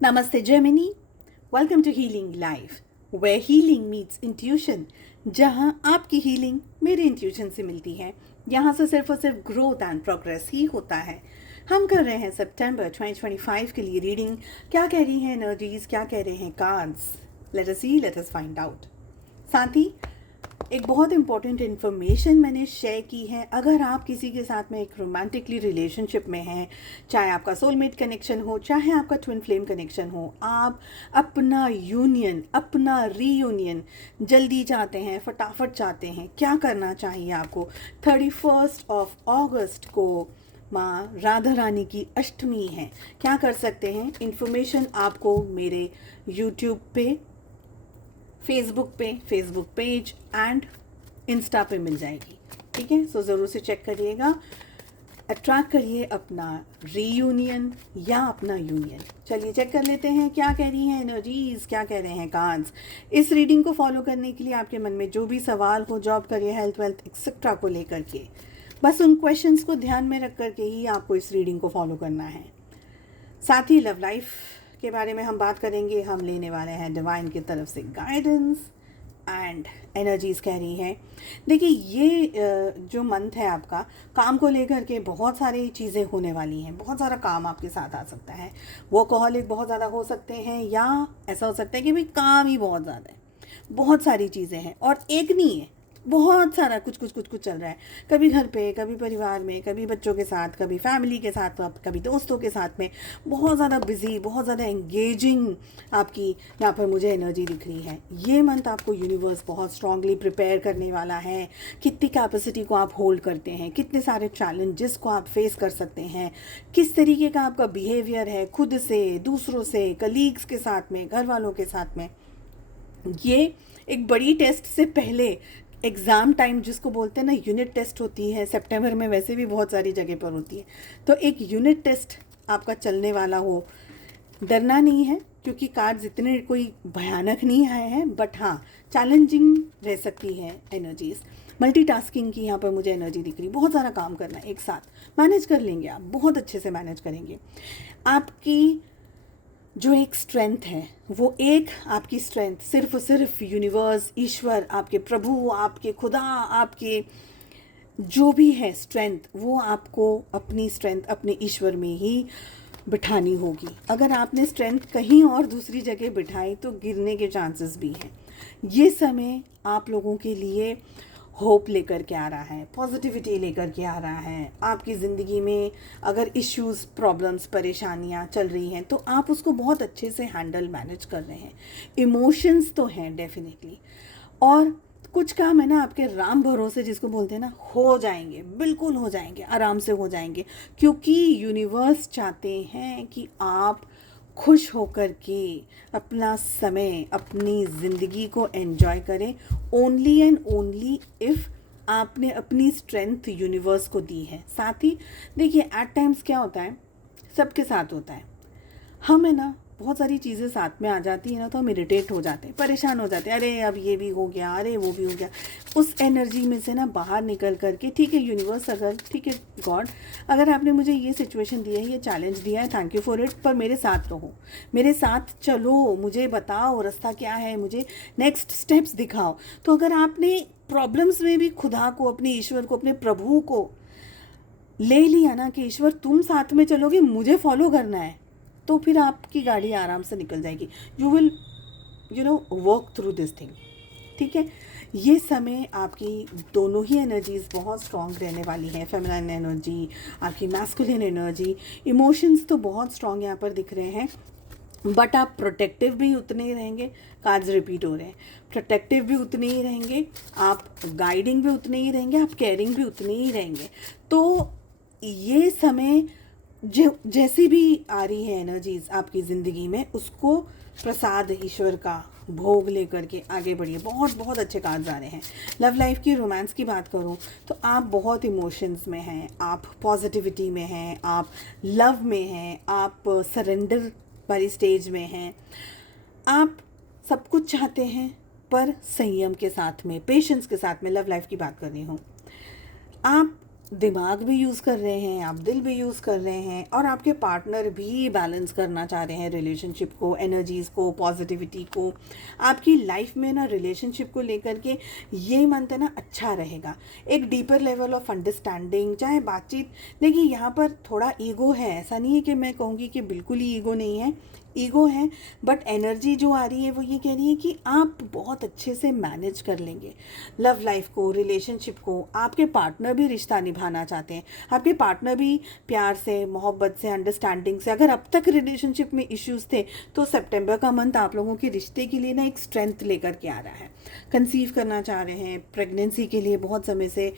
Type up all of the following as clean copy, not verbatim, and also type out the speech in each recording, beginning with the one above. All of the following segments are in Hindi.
Namaste Gemini, welcome to Healing Life, where healing meets intuition. जहाँ आपकी हीलिंग मेरे इंट्यूशन से मिलती है, यहाँ से सिर्फ और सिर्फ ग्रोथ एंड प्रोग्रेस ही होता है। हम कर रहे हैं सितंबर 2025 के लिए रीडिंग। क्या कह रही हैं एनर्जीज, क्या कह रहे हैं कार्ड्स, लेट अस सी, लेट अस फाइंड आउट। साथ ही एक बहुत इंपॉर्टेंट इन्फॉर्मेशन मैंने शेयर की है। अगर आप किसी के साथ में एक रोमांटिकली रिलेशनशिप में हैं, चाहे आपका सोलमेट कनेक्शन हो, चाहे आपका ट्विन फ्लेम कनेक्शन हो, आप अपना यूनियन, अपना रीयूनियन जल्दी चाहते हैं, फटाफट चाहते हैं, क्या करना चाहिए आपको? 31 अगस्त को माँ राधा रानी की अष्टमी है। क्या कर सकते हैं? इन्फॉर्मेशन आपको मेरे यूट्यूब पे, फेसबुक पेज एंड इंस्टा पे मिल जाएगी। ठीक है, सो ज़रूर से चेक करिएगा, अट्रैक्ट करिए अपना रीयूनियन या अपना यूनियन। चलिए चेक कर लेते हैं क्या कह रही हैं एनर्जीज, क्या कह रहे हैं कार्ड्स। इस रीडिंग को फॉलो करने के लिए आपके मन में जो भी सवाल हो, job, career, health, wealth etcetera को लेकर के, बस उन क्वेश्चंस को ध्यान में रख करके ही आपको इस रीडिंग को फॉलो करना है। साथ ही लव लाइफ के बारे में हम बात करेंगे। हम लेने वाले हैं डिवाइन की तरफ से गाइडेंस एंड एनर्जीज कह रही हैं। देखिए, ये जो मंथ है आपका, काम को लेकर के बहुत सारी चीज़ें होने वाली हैं। बहुत सारा काम आपके साथ आ सकता है। वर्कहॉलिक बहुत ज़्यादा हो सकते हैं, या ऐसा हो सकता है कि भाई काम ही बहुत ज़्यादा है, बहुत सारी चीज़ें हैं और एक नहीं है, बहुत सारा कुछ चल रहा है। कभी घर पे, कभी परिवार में, कभी बच्चों के साथ, कभी फैमिली के साथ, कभी दोस्तों के साथ में, बहुत ज़्यादा बिजी, बहुत ज़्यादा एंगेजिंग आपकी यहाँ पर मुझे एनर्जी दिख रही है। ये मंथ आपको यूनिवर्स बहुत स्ट्रांगली प्रिपेयर करने वाला है। कितनी कैपेसिटी को आप होल्ड करते हैं, कितने सारे चैलेंजेस को आप फेस कर सकते हैं, किस तरीके का आपका बिहेवियर है खुद से, दूसरों से, कलीग्स के साथ में, घर वालों के साथ में। ये एक बड़ी टेस्ट से पहले एग्ज़ाम टाइम जिसको बोलते हैं ना, यूनिट टेस्ट होती है सितंबर में, वैसे भी बहुत सारी जगह पर होती है। तो एक यूनिट टेस्ट आपका चलने वाला हो, डरना नहीं है, क्योंकि कार्ड्स इतने कोई भयानक नहीं आए हैं, बट हाँ चैलेंजिंग रह सकती है एनर्जीज। मल्टीटास्किंग की यहाँ पर मुझे एनर्जी दिख रही, बहुत सारा काम करना है एक साथ, मैनेज कर लेंगे आप, बहुत अच्छे से मैनेज करेंगे। आपकी जो एक स्ट्रेंथ है, वो एक आपकी स्ट्रेंथ सिर्फ यूनिवर्स, ईश्वर, आपके प्रभु, आपके खुदा, आपके जो भी है स्ट्रेंथ, वो आपको अपनी स्ट्रेंथ अपने ईश्वर में ही बिठानी होगी। अगर आपने स्ट्रेंथ कहीं और दूसरी जगह बिठाई तो गिरने के चांसेस भी हैं। ये समय आप लोगों के लिए होप लेकर के आ रहा है, पॉजिटिविटी लेकर के आ रहा है। आपकी ज़िंदगी में अगर इश्यूज़, प्रॉब्लम्स, परेशानियाँ चल रही हैं तो आप उसको बहुत अच्छे से हैंडल, मैनेज कर रहे हैं। इमोशंस तो हैं डेफिनेटली, और कुछ काम है ना आपके राम भरोसे जिसको बोलते हैं ना, हो जाएंगे, बिल्कुल हो जाएंगे, आराम से हो जाएंगे, क्योंकि यूनिवर्स चाहते हैं कि आप खुश होकर के अपना समय, अपनी ज़िंदगी को एंजॉय करें, ओनली एंड ओनली इफ़ आपने अपनी स्ट्रेंथ यूनिवर्स को दी है। साथ ही देखिए, एट टाइम्स क्या होता है, सबके साथ होता है, हम है ना, बहुत सारी चीज़ें साथ में आ जाती है ना, तो हम इरिटेट हो जाते हैं, परेशान हो जाते हैं, अरे अब ये भी हो गया, अरे वो भी हो गया। उस एनर्जी में से ना बाहर निकल करके, ठीक है यूनिवर्स, अगर ठीक है गॉड, अगर आपने मुझे ये सिचुएशन दी है, ये चैलेंज दिया है, थैंक यू फॉर इट, पर मेरे साथ रहो, मेरे साथ चलो, मुझे बताओ रास्ता क्या है, मुझे नेक्स्ट स्टेप्स दिखाओ। तो अगर आपने प्रॉब्लम्स में भी खुदा को, अपने ईश्वर को, अपने प्रभु को ले लिया ना कि ईश्वर तुम साथ में चलोगे, मुझे फॉलो करना है, तो फिर आपकी गाड़ी आराम से निकल जाएगी। You will work through this thing. ठीक है, ये समय आपकी दोनों ही एनर्जीज बहुत स्ट्रांग रहने वाली हैं। फेमिनाइन एनर्जी, आपकी मैस्कुलिन एनर्जी, इमोशंस तो बहुत स्ट्रांग यहाँ पर दिख रहे हैं, बट आप प्रोटेक्टिव भी उतने ही रहेंगे। कार्ड्स रिपीट हो रहे हैं, प्रोटेक्टिव भी उतने ही रहेंगे, आप गाइडिंग भी उतने ही रहेंगे, आप केयरिंग भी उतने ही रहेंगे। तो ये समय जो जैसी भी आ रही है एनर्जीज आपकी ज़िंदगी में, उसको प्रसाद ईश्वर का भोग लेकर के आगे बढ़िए। बहुत बहुत अच्छे कार्ड्स आ रहे हैं। लव लाइफ की, रोमांस की बात करूं तो आप बहुत इमोशंस में हैं, आप पॉजिटिविटी में हैं, आप लव में हैं, आप सरेंडर वाली स्टेज में हैं, आप सब कुछ चाहते हैं, पर संयम के साथ में, पेशेंस के साथ में। लव लाइफ की बात कर रही हूँ। आप दिमाग भी यूज़ कर रहे हैं, आप दिल भी यूज़ कर रहे हैं, और आपके पार्टनर भी बैलेंस करना चाह रहे हैं रिलेशनशिप को, एनर्जीज़ को, पॉजिटिविटी को। आपकी लाइफ में ना रिलेशनशिप को लेकर के ये मंथ है ना अच्छा रहेगा। एक डीपर लेवल ऑफ अंडरस्टैंडिंग, चाहे बातचीत, देखिए यहाँ पर थोड़ा ईगो है, ऐसा नहीं है कि मैं कहूँगी कि बिल्कुल ही ईगो नहीं है, ईगो है, बट एनर्जी जो आ रही है वो ये कह रही है कि आप बहुत अच्छे से मैनेज कर लेंगे लव लाइफ को, रिलेशनशिप को। आपके पार्टनर भी रिश्ता निभाना चाहते हैं, आपके पार्टनर भी प्यार से, मोहब्बत से, अंडरस्टैंडिंग से। अगर अब तक रिलेशनशिप में इश्यूज थे तो सितंबर का मंथ आप लोगों के रिश्ते के लिए ना एक स्ट्रेंथ लेकर के आ रहा है। कंसीव करना चाह रहे हैं, प्रेगनेंसी के लिए बहुत समय से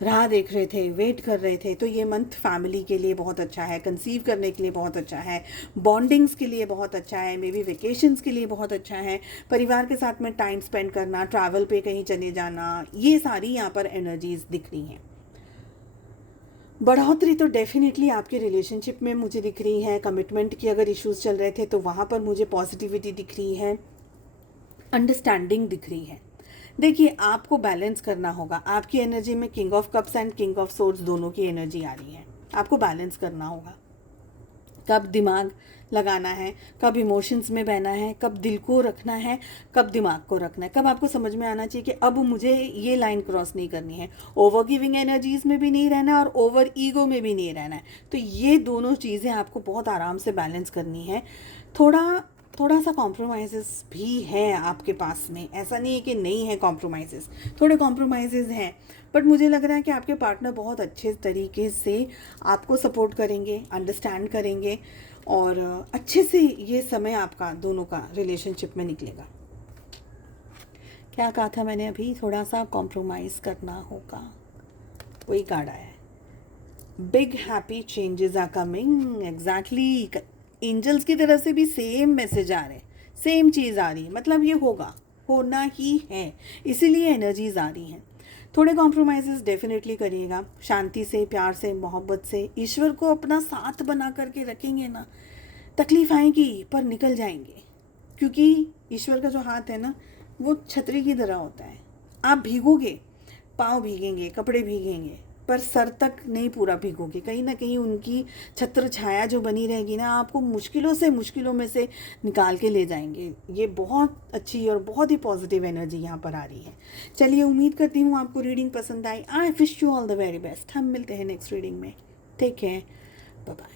राह देख रहे थे, वेट कर रहे थे, तो ये मंथ फैमिली के लिए बहुत अच्छा है, कंसीव करने के लिए बहुत अच्छा है, बॉन्डिंग्स के लिए बहुत अच्छा है, मे बी वेकेशंस के लिए बहुत अच्छा है, परिवार के साथ में टाइम स्पेंड करना, ट्रैवल पे कहीं चले जाना, ये सारी यहाँ पर एनर्जीज दिख रही हैं। बढ़ोतरी तो डेफिनेटली आपके रिलेशनशिप में मुझे दिख रही है। कमिटमेंट की अगर इश्यूज चल रहे थे तो वहाँ पर मुझे पॉजिटिविटी दिख रही है, अंडरस्टैंडिंग दिख रही है। देखिए आपको बैलेंस करना होगा, आपकी एनर्जी में king of cups and king of swords दोनों की एनर्जी आ रही है। आपको बैलेंस करना होगा, कब दिमाग लगाना है, कब इमोशंस में बहना है, कब दिल को रखना है, कब दिमाग को रखना है, कब आपको समझ में आना चाहिए कि अब मुझे ये लाइन क्रॉस नहीं करनी है। ओवर गिविंग एनर्जीज में भी नहीं रहना है और ओवर ईगो में भी नहीं रहना है। तो ये दोनों चीज़ें आपको बहुत आराम से बैलेंस करनी है। थोड़ा सा कॉम्प्रोमाइज़ेस भी हैं आपके पास में, ऐसा नहीं है कि नहीं है कॉम्प्रोमाइज़ेस, थोड़े कॉम्प्रोमाइज़ेस हैं, बट मुझे लग रहा है कि आपके पार्टनर बहुत अच्छे तरीके से आपको सपोर्ट करेंगे, अंडरस्टैंड करेंगे, और अच्छे से ये समय आपका दोनों का रिलेशनशिप में निकलेगा। क्या कहा था मैंने अभी? थोड़ा सा कॉम्प्रोमाइज़ करना होगा, वही कार्ड आया है। Big happy changes are coming, exactly. Angels की तरफ से भी सेम मैसेज आ रहे हैं, सेम चीज़ आ रही है, मतलब ये होगा, होना ही है, इसीलिए एनर्जीज आ रही हैं। थोड़े कॉम्प्रोमाइज़ेस डेफिनेटली करिएगा, शांति से, प्यार से, मोहब्बत से। ईश्वर को अपना साथ बना करके रखेंगे ना, तकलीफ आएगी पर निकल जाएंगे, क्योंकि ईश्वर का जो हाथ है ना वो छतरी की तरह होता है। आप भीगोगे, पाँव भीगेंगे, कपड़े भीगेंगे, पर सर तक नहीं पूरा भीगोगे। कहीं ना कहीं उनकी छत्र छाया जो बनी रहेगी ना, आपको मुश्किलों में से निकाल के ले जाएंगे। ये बहुत अच्छी और बहुत ही पॉजिटिव एनर्जी यहाँ पर आ रही है। चलिए, उम्मीद करती हूँ आपको रीडिंग पसंद आई। I wish you all the very best. हम मिलते हैं नेक्स्ट रीडिंग में। Take care, bye bye.